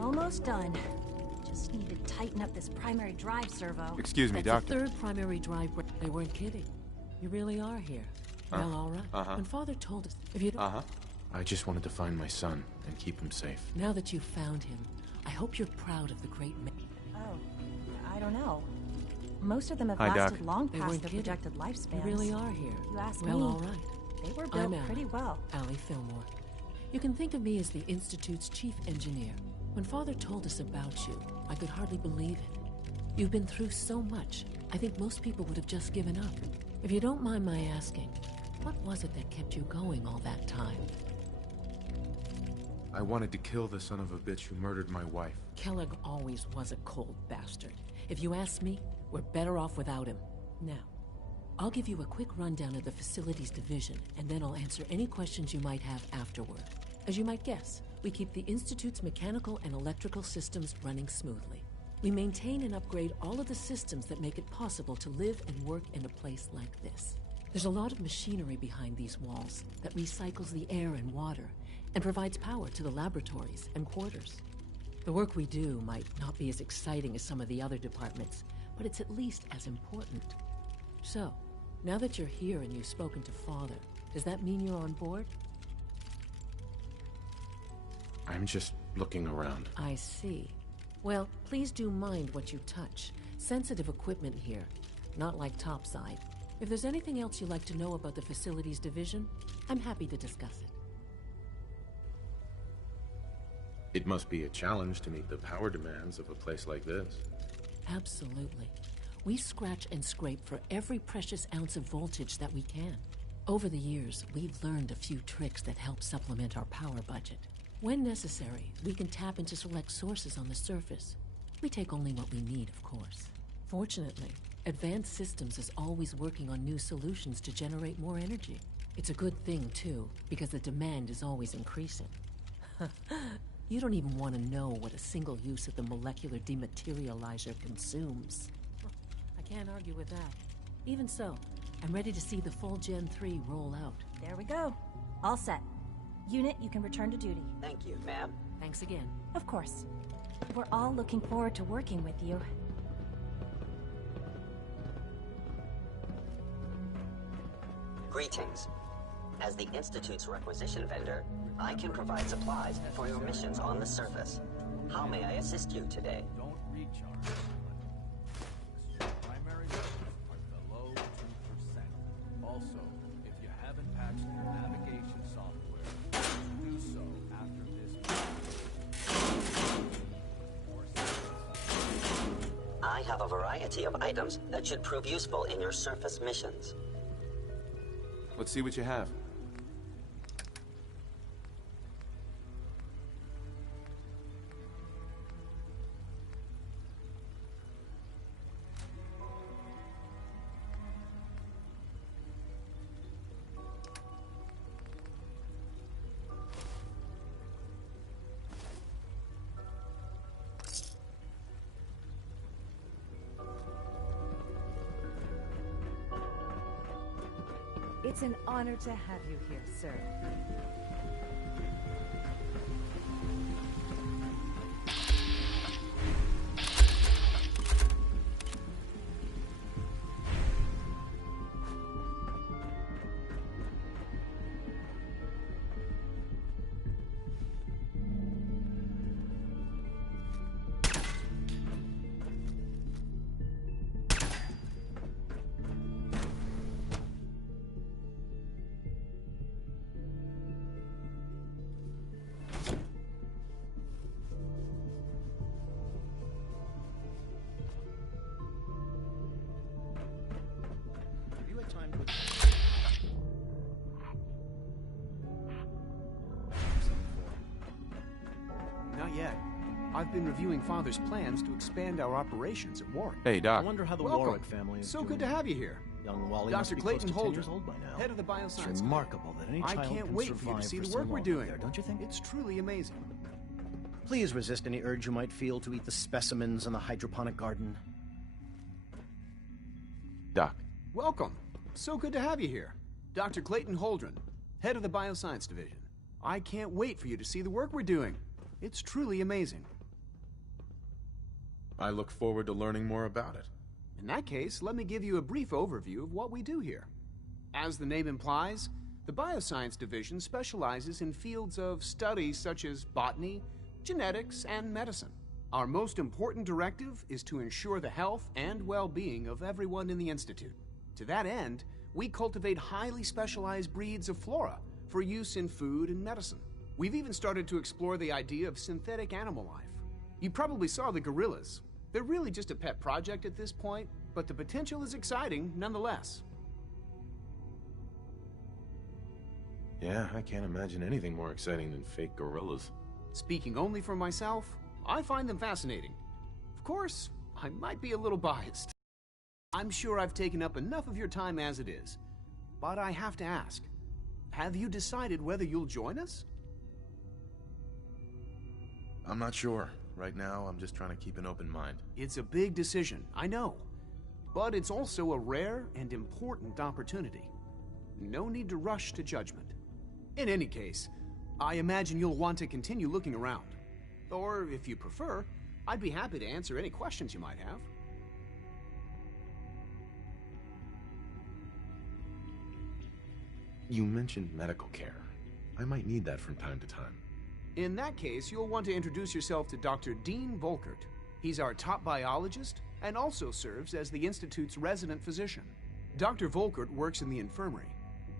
Almost done. Just need to tighten up this primary drive servo. Excuse me, That's Doctor. the third primary drive. They weren't kidding. You really are here. Well, all right. When Father told us, if you don't... I just wanted to find my son and keep him safe. Now that you've found him, I hope you're proud of the great man. Oh, I don't know. Most of them have Hi, lasted Doc. long They past weren't their kidding. projected lifespans. You really are here. You ask well, me. all right. They were I'm built Allie. pretty well. Allie Fillmore. You can think of me as the Institute's chief engineer. When Father told us about you, I could hardly believe it. You've been through so much, I think most people would have just given up. If you don't mind my asking, what was it that kept you going all that time? I wanted to kill the son of a bitch who murdered my wife. Kellogg always was a cold bastard. If you ask me, we're better off without him. Now, I'll give you a quick rundown of the Facilities Division, and then I'll answer any questions you might have afterward. As you might guess, we keep the Institute's mechanical and electrical systems running smoothly. We maintain and upgrade all of the systems that make it possible to live and work in a place like this. There's a lot of machinery behind these walls that recycles the air and water and provides power to the laboratories and quarters. The work we do might not be as exciting as some of the other departments, but it's at least as important. So, now that you're here and you've spoken to Father, does that mean you're on board? I'm just looking around. I see. Well, please do mind what you touch. Sensitive equipment here, not like topside. If there's anything else you'd like to know about the Facilities Division, I'm happy to discuss it. It must be a challenge to meet the power demands of a place like this. Absolutely. We scratch and scrape for every precious ounce of voltage that we can. Over the years, we've learned a few tricks that help supplement our power budget. When necessary, we can tap into select sources on the surface. We take only what we need, of course. Fortunately, Advanced Systems is always working on new solutions to generate more energy. It's a good thing, too, because the demand is always increasing. You don't even want to know what a single use of the molecular dematerializer consumes. I can't argue with that. Even so, I'm ready to see the full Gen 3 roll out. There we go. All set. Unit, you can return to duty. Thank you, ma'am. Thanks again. Of course. We're all looking forward to working with you. Greetings. As the Institute's requisition vendor, I can provide supplies for your missions on the surface. How may I assist you today? Don't recharge. Primary levels are below 2%. Also, if you haven't patched your navigation software, do so after this. I have a variety of items that should prove useful in your surface missions. Let's see what you have. It's an honor to have you here, sir. Not yet. I've been reviewing Father's plans to expand our operations at Warwick. Hey, Doc. I wonder how the Welcome. Warwick family is So doing. good to have you here. Young Wally must Dr. be Clayton close to 10 years Holdren, old by now. head of the bioscience. It's remarkable that any I child can't can wait for you to survive see for the so work we're long doing. there, don't you think? It's truly amazing. Please resist any urge you might feel to eat the specimens in the hydroponic garden. Doc. Welcome. So good to have you here. Dr. Clayton Holdren, head of the bioscience division. I can't wait for you to see the work we're doing. It's truly amazing. I look forward to learning more about it. In that case, let me give you a brief overview of what we do here. As the name implies, the Bioscience Division specializes in fields of study such as botany, genetics, and medicine. Our most important directive is to ensure the health and well-being of everyone in the Institute. To that end, we cultivate highly specialized breeds of flora for use in food and medicine. We've even started to explore the idea of synthetic animal life. You probably saw the gorillas. They're really just a pet project at this point, but the potential is exciting nonetheless. Yeah, I can't imagine anything more exciting than fake gorillas. Speaking only for myself, I find them fascinating. Of course, I might be a little biased. I'm sure I've taken up enough of your time as it is. But I have to ask, have you decided whether you'll join us? I'm not sure. Right now, I'm just trying to keep an open mind. It's a big decision, I know. But it's also a rare and important opportunity. No need to rush to judgment. In any case, I imagine you'll want to continue looking around. Or, if you prefer, I'd be happy to answer any questions you might have. You mentioned medical care. I might need that from time to time. In that case, you'll want to introduce yourself to Dr. Dean Volkert. He's our top biologist and also serves as the Institute's resident physician. Dr. Volkert works in the infirmary.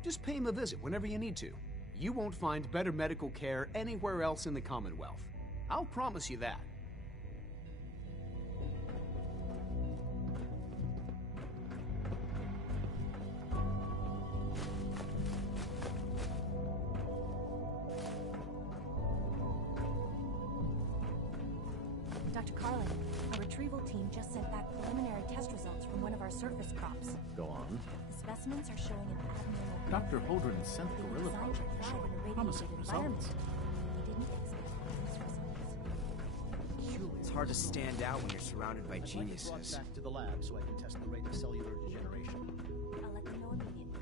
Just pay him a visit whenever you need to. You won't find better medical care anywhere else in the Commonwealth. I'll promise you that. Dr. Carlin, our retrieval team just sent back preliminary test results from one of our surface crops. Go on. The specimens are showing an abnormal... Dr. Holdren sent the They were gorilla designed to project thrive showing in a promising radiated results. environment. We didn't expect these results. It's hard to stand out when you're surrounded by I'd like it brought geniuses. back to the lab so I can test the rate of cellular degeneration. I'll let them know immediately.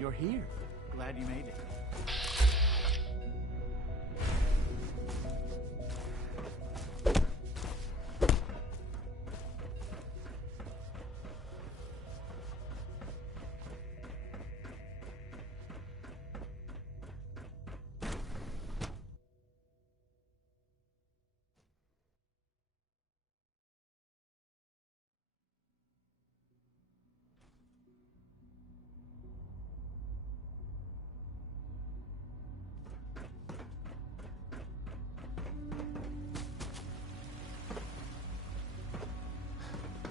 You're here. Glad you made it.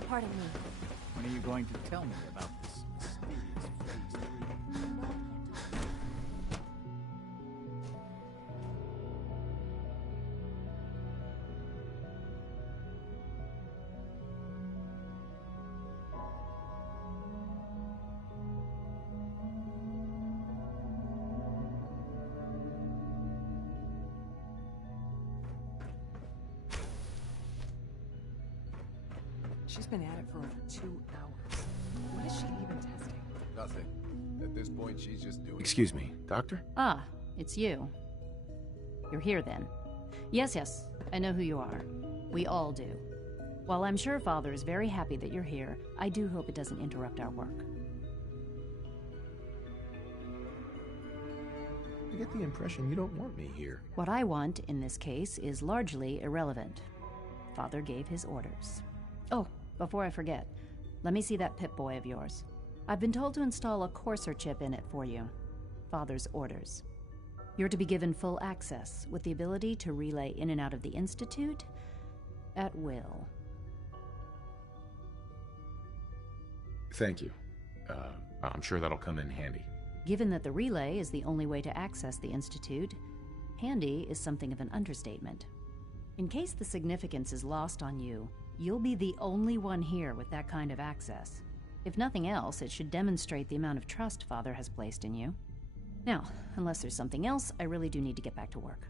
Pardon me. When are you going to tell me about this mysterious Phase 3? No, I can't talk. She's been at it for over 2 hours. What is she even testing? Nothing. At this point, she's just doing... Excuse me, Doctor? Ah, it's you. You're here then. Yes, I know who you are. We all do. While I'm sure Father is very happy that you're here, I do hope it doesn't interrupt our work. I get the impression you don't want me here. What I want, in this case, is largely irrelevant. Father gave his orders. Oh, before I forget, let me see that Pip-Boy of yours. I've been told to install a Courser chip in it for you. Father's orders. You're to be given full access, with the ability to relay in and out of the Institute at will. Thank you. I'm sure that'll come in handy. Given that the relay is the only way to access the Institute, handy is something of an understatement. In case the significance is lost on you, you'll be the only one here with that kind of access. If nothing else, it should demonstrate the amount of trust Father has placed in you. Now, unless there's something else, I really do need to get back to work.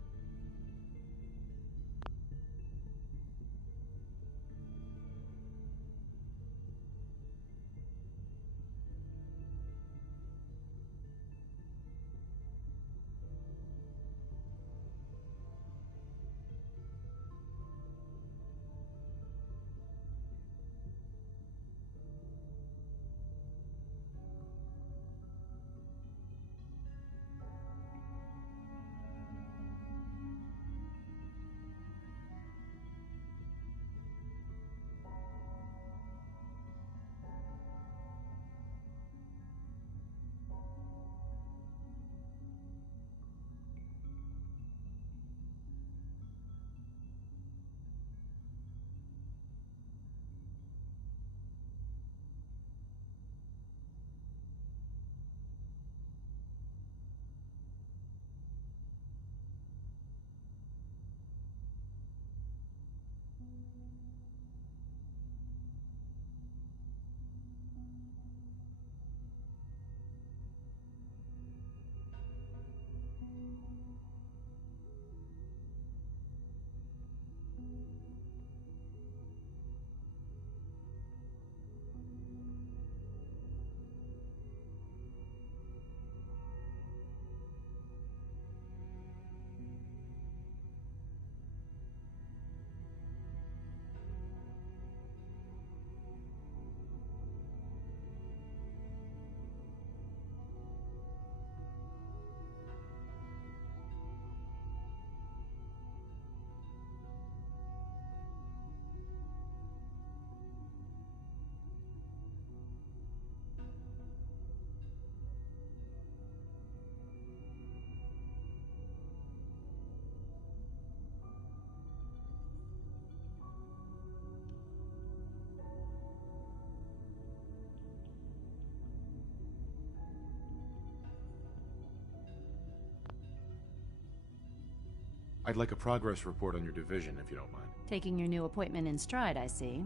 I'd like a progress report on your division, if you don't mind. Taking your new appointment in stride, I see.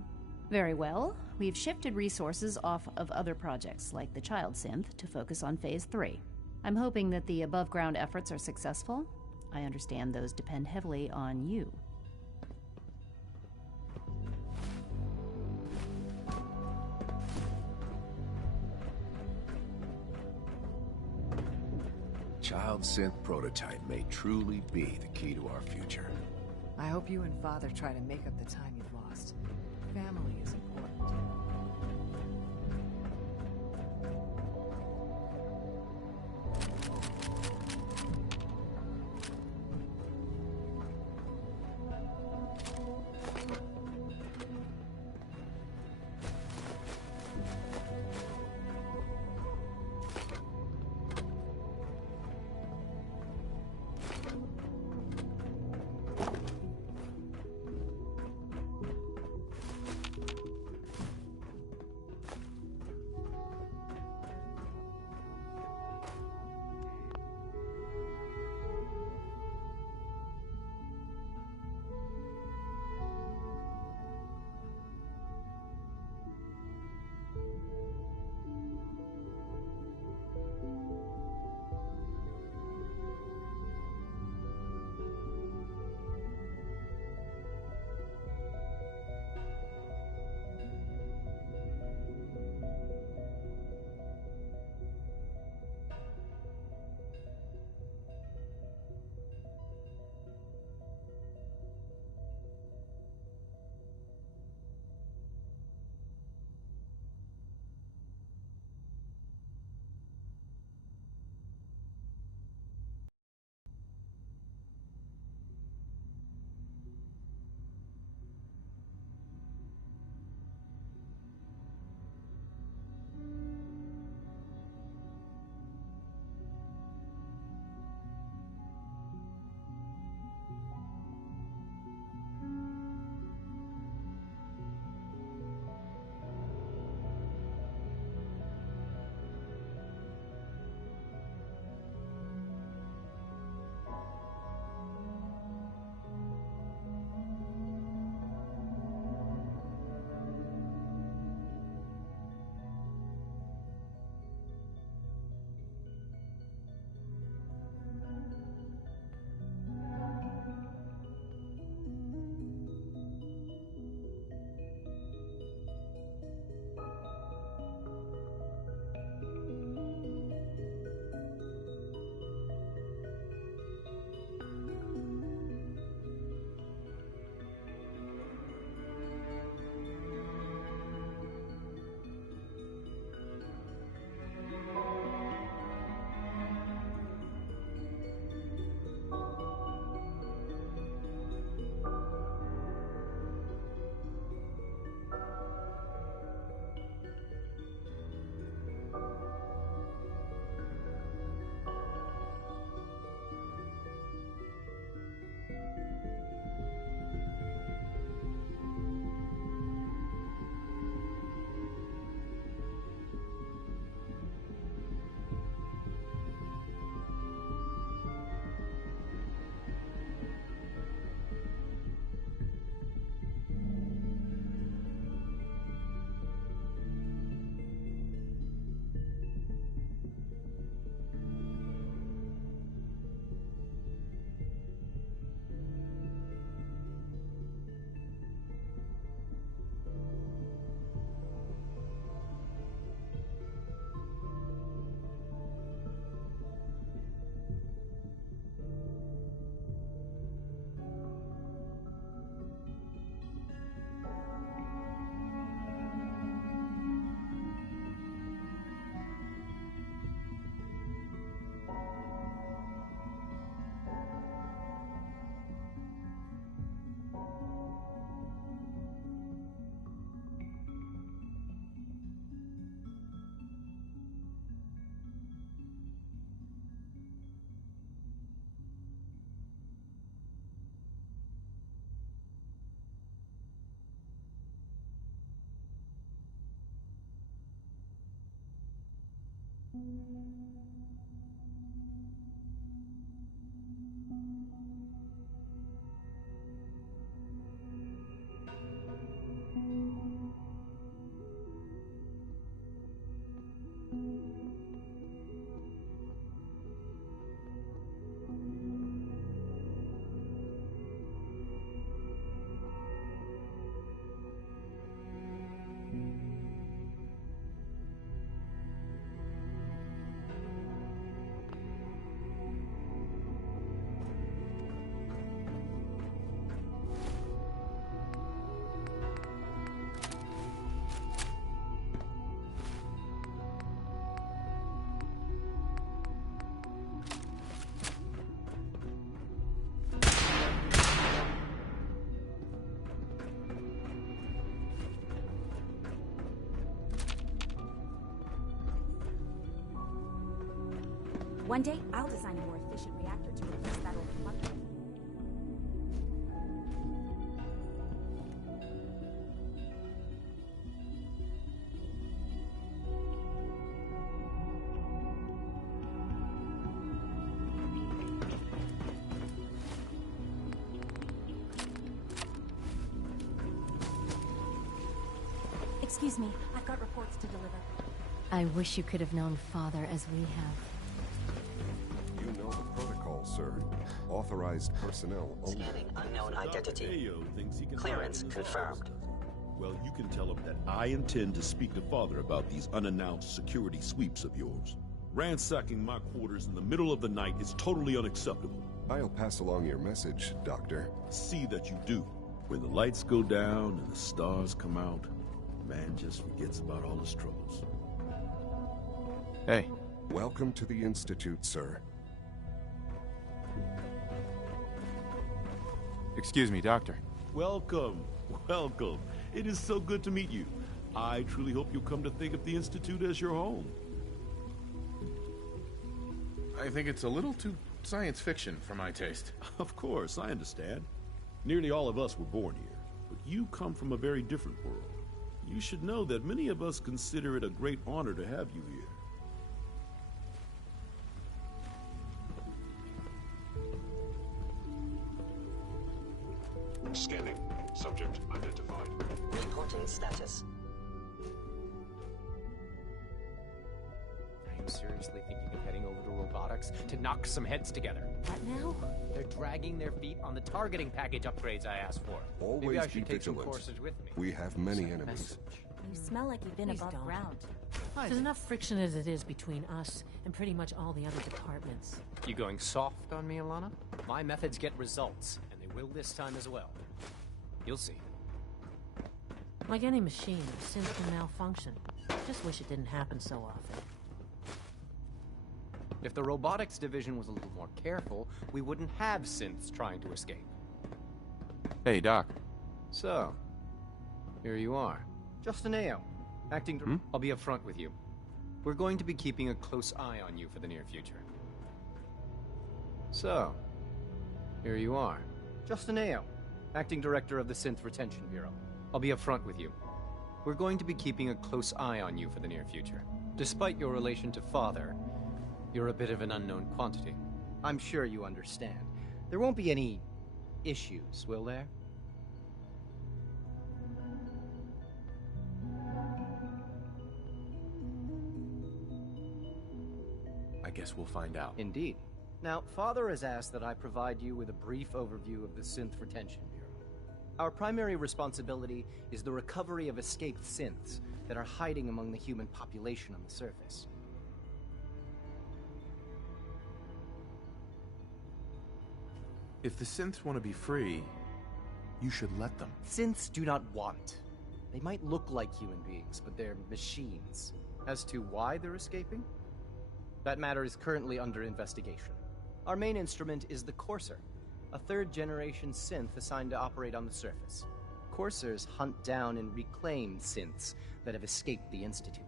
Very well. We've shifted resources off of other projects, like the Child Synth, to focus on Phase 3. I'm hoping that the above-ground efforts are successful. I understand those depend heavily on you. child synth prototype may truly be the key to our future. I hope you and Father try to make up the time you've lost. Family is important. One day, I'll design a more efficient reactor to replace that old plunder. Excuse me, I've got reports to deliver. I wish you could have known Father as we have. You know the protocol, sir. Authorized personnel only. Scanning unknown identity. Clearance confirmed. Well, you can tell him that I intend to speak to Father about these unannounced security sweeps of yours. Ransacking my quarters in the middle of the night is totally unacceptable. I'll pass along your message, Doctor. See that you do. When the lights go down and the stars come out, man just forgets about all his troubles. Hey. Welcome to the Institute, sir. Excuse me, Doctor. Welcome. Welcome. It is so good to meet you. I truly hope you'll come to think of the Institute as your home. I think it's a little too science fiction for my taste. Of course, I understand. Nearly all of us were born here, but you come from a very different world. You should know that many of us consider it a great honor to have you here. Scanning. Subject identified. Reporting status. Are you seriously thinking of heading over to robotics to knock some heads together? What now? They're dragging their feet on the targeting package upgrades I asked for. Maybe Always I be should take some vigilant. courses with me. We have many enemies. You smell like you've been Please above don't. ground. There's enough friction as it is between us and pretty much all the other departments. You going soft on me, Alana? My methods get results, and they will this time as well. You'll see. Like any machine, a synth can malfunction. Just wish it didn't happen so often. If the robotics division was a little more careful, we wouldn't have synths trying to escape. Hey, Doc. So, here you are. Justin Ao, acting director. I'll be upfront with you. We're going to be keeping a close eye on you for the near future. So, here you are. Justin Ao, acting director of the Synth Retention Bureau. I'll be upfront with you. We're going to be keeping a close eye on you for the near future. Despite your relation to Father, you're a bit of an unknown quantity. I'm sure you understand. There won't be any issues, will there? I guess we'll find out. Indeed. Now, Father has asked that I provide you with a brief overview of the Synth Retention Bureau. Our primary responsibility is the recovery of escaped synths that are hiding among the human population on the surface. If the synths want to be free, you should let them. Synths do not want. They might look like human beings, but they're machines. As to why they're escaping? That matter is currently under investigation. Our main instrument is the Courser, a third-generation synth assigned to operate on the surface. Coursers hunt down and reclaim synths that have escaped the Institute.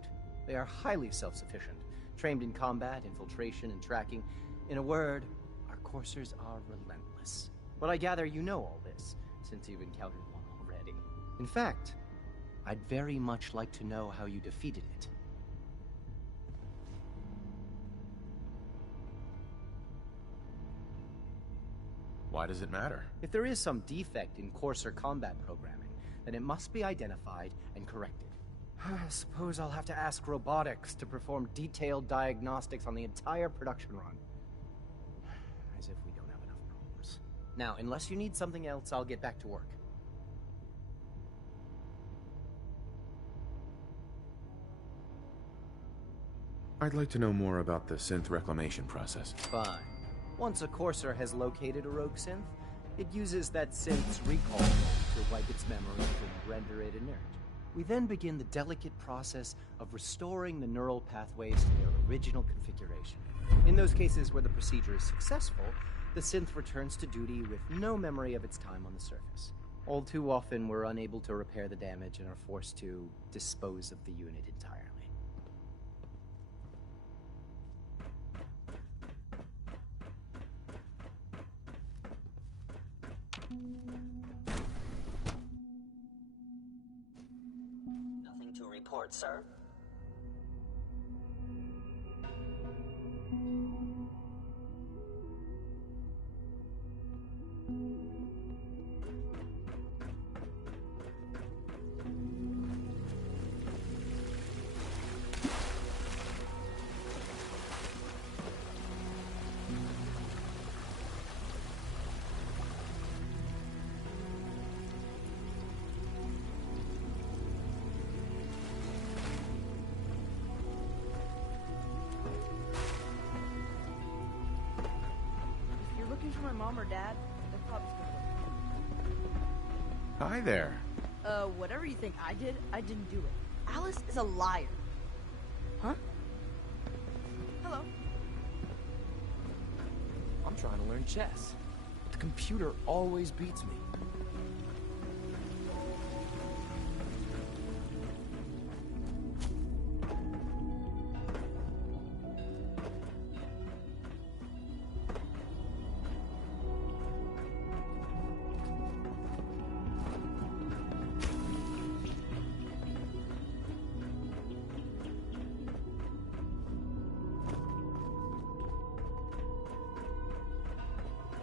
They are highly self-sufficient, trained in combat, infiltration, and tracking. In a word, our Coursers are relentless. But I gather you know all this, since you've encountered one already. In fact, I'd very much like to know how you defeated it. Why does it matter? If there is some defect in Courser combat programming, then it must be identified and corrected. I suppose I'll have to ask robotics to perform detailed diagnostics on the entire production run. As if we don't have enough problems. Now, unless you need something else, I'll get back to work. I'd like to know more about the synth reclamation process. Fine. Once a Courser has located a rogue synth, it uses that synth's recall to wipe its memory and render it inert. We then begin the delicate process of restoring the neural pathways to their original configuration. In those cases where the procedure is successful, the synth returns to duty with no memory of its time on the surface. All too often, we're unable to repair the damage and are forced to dispose of the unit entirely. report, sir. For my mom or dad, they're probably Hi there. whatever you think I didn't do it. Alice is a liar. Huh? Hello. I'm trying to learn chess. The computer always beats me.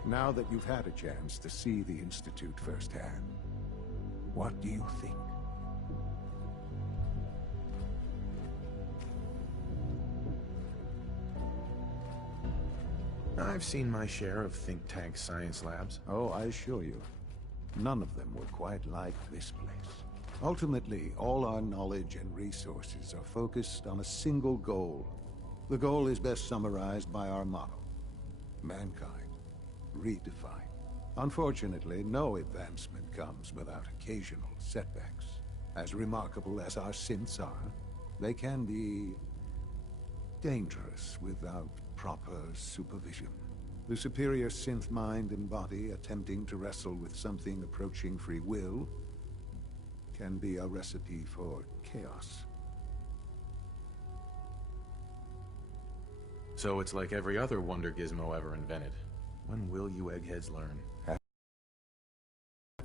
Now that you've had a chance to see the Institute firsthand, what do you think? I've seen my share of think tank science labs. Oh, I assure you, none of them were quite like this place. Ultimately, all our knowledge and resources are focused on a single goal. The goal is best summarized by our motto: mankind redefined. Unfortunately, no advancement comes without occasional setbacks. As remarkable as our synths are, they can be dangerous without proper supervision. The superior synth mind and body attempting to wrestle with something approaching free will can be a recipe for chaos. So it's like every other wonder gizmo ever invented. When will you eggheads learn? Let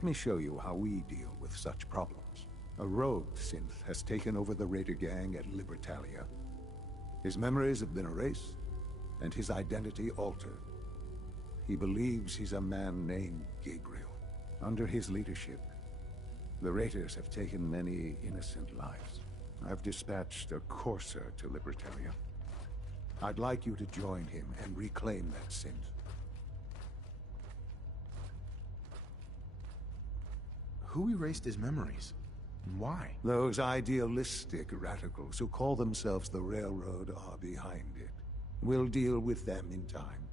me show you how we deal with such problems. A rogue synth has taken over the Raider gang at Libertalia. His memories have been erased, and his identity altered. He believes he's a man named Gabriel. Under his leadership, the Raiders have taken many innocent lives. I've dispatched a courser to Libertalia. I'd like you to join him and reclaim that synth. Who erased his memories? And why? Those idealistic radicals who call themselves the Railroad are behind it. We'll deal with them in time.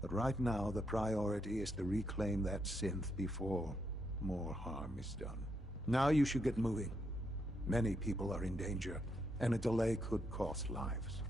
But right now, the priority is to reclaim that synth before more harm is done. Now you should get moving. Many people are in danger, and a delay could cost lives.